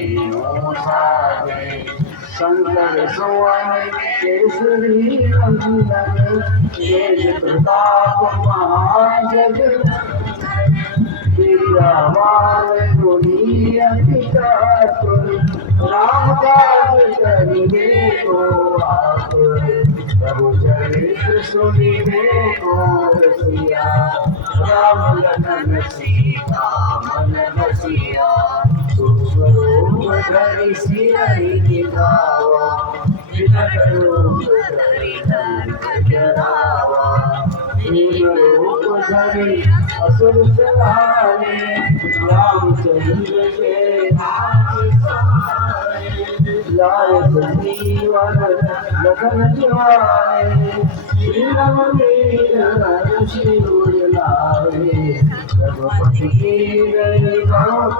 तीनों साजे शंकर सुवन केसरी नंदन तेज प्रताप महाजग विद्यावान गुणी अति चातुर राम काज करिबे को आतुर प्रभु चरित्र सुनिबे को रसिया राम लखन सीता मन बसिया सूक्ष्म रूप धरि सिरहि दिखावा विकट रूप धरि धर्म जरावा दीन रूप धरि असुर सहारे रामचंद्र के नाम सहारे लाए संजीवन लखन जियाए श्री रघुवीर हर्ष सिर लाए रघुपति की जय गाओ